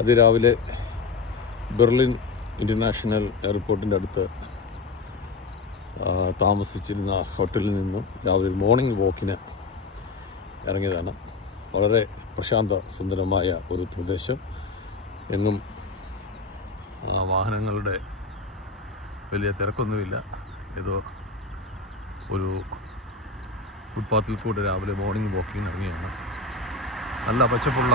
അതിരാവിലെ Berlin international എയർപോർട്ടിൻ്റെ അടുത്ത് താമസിച്ചിരുന്ന ഹോട്ടലിൽ നിന്നും രാവിലെ ഒരു മോർണിംഗ് വാക്കിന് ഇറങ്ങിയതാണ്. വളരെ പ്രശാന്ത സുന്ദരമായ ഒരു പ്രദേശം. എങ്ങും വാഹനങ്ങളുടെ വലിയ തിരക്കൊന്നുമില്ല. ഏതോ ഒരു ഫുട്പാത്തിൽ കൂടെ രാവിലെ മോർണിംഗ് വാക്കിന് ഇറങ്ങിയാണ്. നല്ല പച്ചപ്പുള്ള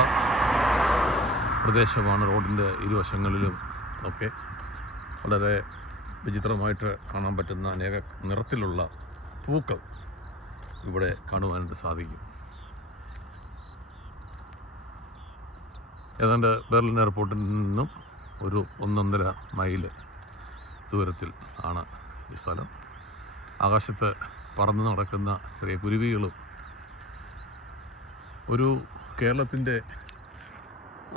പ്രദേശമാണ്. റോഡിൻ്റെ ഇരുവശങ്ങളിലും ഒക്കെ വളരെ വിചിത്രമായിട്ട് കാണാൻ പറ്റുന്ന അനേക നിറത്തിലുള്ള പൂക്കൾ ഇവിടെ കാണുവാനായിട്ട് സാധിക്കും. ഏതാണ്ട് ബെർലിൻ എയർപോർട്ടിൽ നിന്നും ഒരു 1.5 മൈൽ ദൂരത്തിൽ ആണ് ഈ സ്ഥലം. ആകാശത്ത് പറന്ന് നടക്കുന്ന ചെറിയ കുരുവികളും ഒരു കേരളത്തിൻ്റെ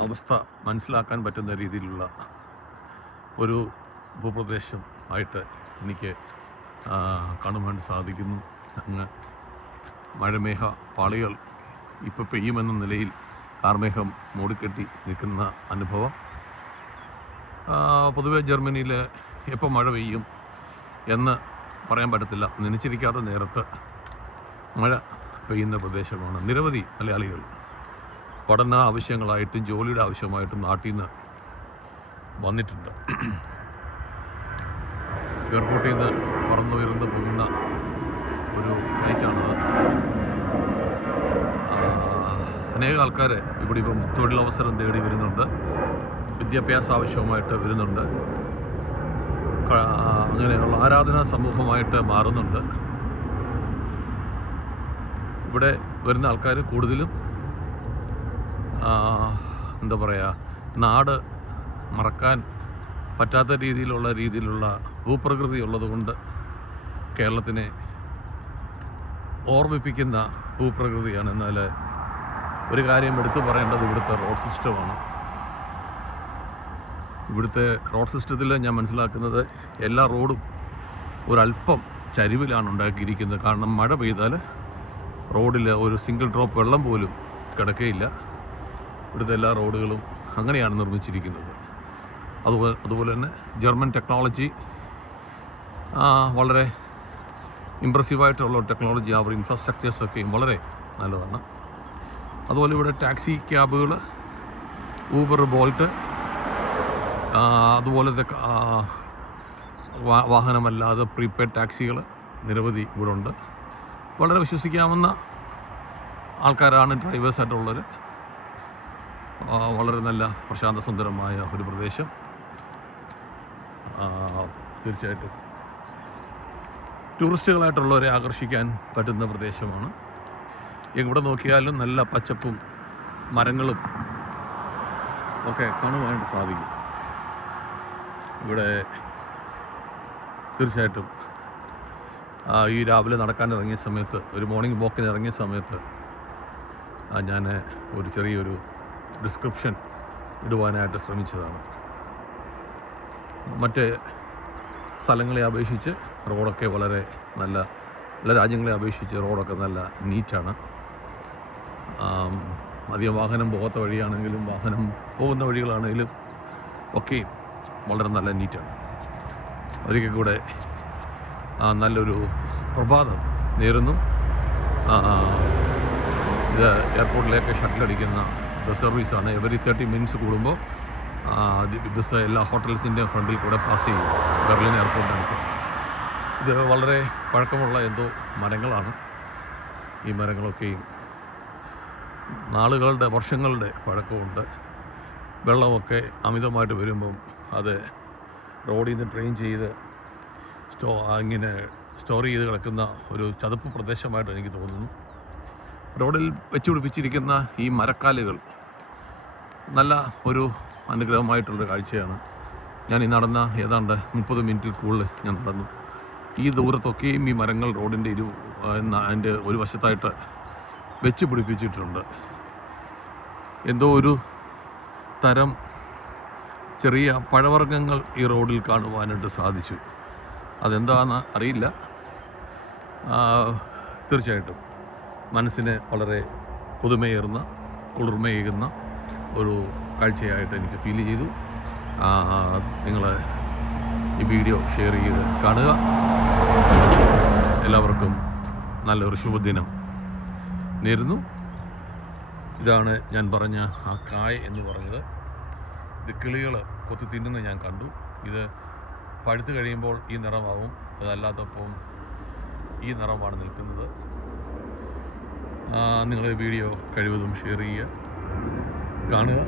അവസ്ഥ മനസ്സിലാക്കാൻ പറ്റുന്ന രീതിയിലുള്ള ഒരു ഭൂപ്രദേശം ആയിട്ട് എനിക്ക് കാണുവാൻ സാധിക്കുന്നു. അങ്ങ് മഴമേഘ പാളികൾ ഇപ്പോൾ പെയ്യുമെന്ന നിലയിൽ കാർമേഘം മൂടിക്കെട്ടി നിൽക്കുന്ന അനുഭവം. പൊതുവെ ജർമ്മനിയിൽ എപ്പോൾ മഴ പെയ്യും എന്ന് പറയാൻ പറ്റത്തില്ല. നനച്ചിരിക്കാത്ത നേരത്ത് മഴ പെയ്യുന്ന പ്രദേശമാണ്. നിരവധി മലയാളികൾ പഠന ആവശ്യങ്ങളായിട്ടും ജോലിയുടെ ആവശ്യമായിട്ടും നാട്ടിൽ നിന്ന് വന്നിട്ടുണ്ട്. എയർപോർട്ടിൽ നിന്ന് പറന്നുയർന്ന് പോകുന്ന ഒരു ഫ്ലൈറ്റാണത്. അനേക ആൾക്കാർ ഇവിടെ ഇപ്പം തൊഴിലവസരം തേടി വരുന്നുണ്ട്, വിദ്യാഭ്യാസ ആവശ്യവുമായിട്ട് വരുന്നുണ്ട്, അങ്ങനെയുള്ള ആരാധനാ സമൂഹമായിട്ട് മാറുന്നുണ്ട്. ഇവിടെ വരുന്ന ആൾക്കാർ കൂടുതലും എന്താ പറയുക, നാട് മറക്കാൻ പറ്റാത്ത രീതിയിലുള്ള ഭൂപ്രകൃതി ഉള്ളതുകൊണ്ട് കേരളത്തിനെ ഓർമ്മിപ്പിക്കുന്ന ഭൂപ്രകൃതിയാണ്. എന്നാൽ ഒരു കാര്യം എടുത്തു പറയേണ്ടത് ഇവിടുത്തെ റോഡ് സിസ്റ്റമാണ്. ഇവിടുത്തെ റോഡ് സിസ്റ്റത്തിൽ ഞാൻ മനസ്സിലാക്കുന്നത് എല്ലാ റോഡും ഒരല്പം ചരിവിലാണ് ഉണ്ടാക്കിയിരിക്കുന്നത്. കാരണം മഴ പെയ്താൽ റോഡിൽ ഒരു സിംഗിൾ ഡ്രോപ്പ് വെള്ളം പോലും കിടക്കുകയില്ല. ഇവിടുത്തെ എല്ലാ റോഡുകളും അങ്ങനെയാണ് നിർമ്മിച്ചിരിക്കുന്നത്. അതുപോലെ തന്നെ ജർമ്മൻ ടെക്നോളജി വളരെ ഇമ്പ്രസീവായിട്ടുള്ള ടെക്നോളജി. അവർ ഇൻഫ്രാസ്ട്രക്ചേഴ്സൊക്കെയും വളരെ നല്ലതാണ്. അതുപോലെ ഇവിടെ ടാക്സി ക്യാബുകൾ, ഊബർ, ബോൾട്ട്, അതുപോലത്തെ വാഹനമല്ലാതെ പ്രീപെയ്ഡ് ടാക്സികൾ നിരവധി ഇവിടെ ഉണ്ട്. വളരെ വിശ്വസിക്കാവുന്ന ആൾക്കാരാണ് ഡ്രൈവേഴ്സായിട്ടുള്ളവർ. വളരെ നല്ല പ്രശാന്ത സുന്ദരമായ ഒരു പ്രദേശം. തീർച്ചയായിട്ടും ടൂറിസ്റ്റുകളായിട്ടുള്ളവരെ ആകർഷിക്കാൻ പറ്റുന്ന പ്രദേശമാണ്. എവിടെ നോക്കിയാലും നല്ല പച്ചപ്പും മരങ്ങളും ഒക്കെ കാണുവാനായിട്ട് സാധിക്കും. ഇവിടെ തീർച്ചയായിട്ടും ഈ രാവിലെ നടക്കാൻ ഇറങ്ങിയ സമയത്ത്, ഒരു മോർണിംഗ് വാക്കിന് ഇറങ്ങിയ സമയത്ത് ഞാൻ ഒരു ചെറിയൊരു ഡിസ്ക്രിപ്ഷൻ ഇടുവാനായിട്ട് ശ്രമിച്ചതാണ്. മറ്റ് സ്ഥലങ്ങളെ അപേക്ഷിച്ച് റോഡൊക്കെ വളരെ നല്ല രാജ്യങ്ങളെ അപേക്ഷിച്ച് റോഡൊക്കെ നല്ല നീറ്റാണ്. അധികം വാഹനം പോകാത്ത വഴിയാണെങ്കിലും വാഹനം പോകുന്ന വഴികളാണെങ്കിലും ഒക്കെ വളരെ നല്ല നീറ്റാണ്. ഒരിക്കൽ കൂടെ നല്ലൊരു പ്രഭാതം നേരുന്നു. ഇത് എയർപോർട്ടിലേക്ക് ഷട്ടിലടിക്കുന്ന ബസ് സർവീസാണ്. എവറി 30 മിനിറ്റ്സ് കൂടുമ്പോൾ ബസ് എല്ലാ ഹോട്ടൽസിൻ്റെ ഫ്രണ്ടിൽ കൂടെ പാസ് ചെയ്യും ബെർലിൻ എയർപോർട്ടിനടുത്ത്. ഇത് വളരെ പഴക്കമുള്ള എന്തോ മരങ്ങളാണ്. ഈ മരങ്ങളൊക്കെയും വർഷങ്ങളുടെ പഴക്കമുണ്ട്. വെള്ളമൊക്കെ അമിതമായിട്ട് വരുമ്പം അത് റോഡിൽ നിന്ന് ഡ്രെയിൻ ചെയ്ത് ഇങ്ങനെ സ്റ്റോർ ചെയ്ത് കിടക്കുന്ന ഒരു ചതുപ്പ് പ്രദേശമായിട്ട് എനിക്ക് തോന്നുന്നു. റോഡിൽ വെച്ചുപിടിപ്പിച്ചിരിക്കുന്ന ഈ മരക്കാലുകൾ നല്ല ഒരു അനുഗ്രഹമായിട്ടുള്ളൊരു കാഴ്ചയാണ്. ഞാൻ ഈ നടന്ന ഏതാണ്ട് 30 മിനിറ്റിൽ കൂടുതൽ ഞാൻ നടന്നു. ഈ ദൂരത്തൊക്കെയും ഈ മരങ്ങൾ റോഡിൻ്റെ അതിൻ്റെ ഒരു വശത്തായിട്ട് വെച്ച് പിടിപ്പിച്ചിട്ടുണ്ട്. എന്തോ ഒരു തരം ചെറിയ പഴവർഗ്ഗങ്ങൾ ഈ റോഡിൽ കാണുവാനായിട്ട് സാധിച്ചു. അതെന്താണെന്ന് അറിയില്ല. തീർച്ചയായിട്ടും മനസ്സിന് വളരെ പുതുമയേറുന്ന കുളിർമയേകുന്ന ഒരു കാഴ്ചയായിട്ട് എനിക്ക് ഫീൽ ചെയ്തു. നിങ്ങൾ ഈ വീഡിയോ ഷെയർ ചെയ്ത് കാണുക. എല്ലാവർക്കും നല്ലൊരു ശുഭദിനം നേരുന്നു. ഇതാണ് ഞാൻ പറഞ്ഞ ആ കായ എന്ന് പറഞ്ഞത്. ഇത് കിളികൾ കൊത്തി തിന്നുന്നത് ഞാൻ കണ്ടു. ഇത് പഴുത്ത് കഴിയുമ്പോൾ ഈ നിറമാവും, അതല്ലാത്തപ്പം ഈ നിറമാണ് നിൽക്കുന്നത്. നിങ്ങൾ വീഡിയോ കഴിവതും ഷെയർ ചെയ്യുക, കാണുക.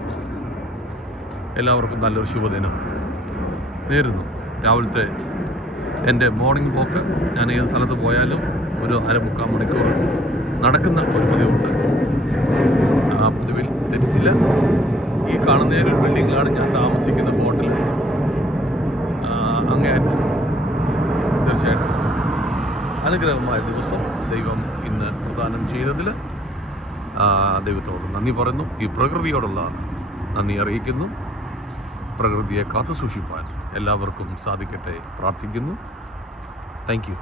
എല്ലാവർക്കും നല്ലൊരു ശുഭദിനം നേരുന്നു. രാവിലത്തെ എൻ്റെ മോർണിംഗ് വാക്ക്, ഞാൻ ഏത് സ്ഥലത്ത് പോയാലും ഒരു 3/4 മണിക്കൂർ നടക്കുന്ന ഒരു പതിവുണ്ട്. ആ പതിവിൽ തെറ്റിച്ചില്ല. ഈ കാണുന്നതിലൊരു ബിൽഡിങ്ങിലാണ് ഞാൻ താമസിക്കുന്ന ഹോട്ടൽ. അങ്ങേയറ്റം തീർച്ചയായിട്ടും അനുഗ്രഹമായ ദിവസം ദൈവം ഇന്ന് പ്രദാനം ചെയ്തതിൽ ദൈവത്തോട് നന്ദി പറയുന്നു. ഈ പ്രകൃതിയോടുള്ള നന്ദി അറിയിക്കുന്നു. പ്രകൃതിയെ കാത്തു സൂക്ഷിപ്പാൻ എല്ലാവർക്കും സാധിക്കട്ടെ പ്രാർത്ഥിക്കുന്നു. Thank you.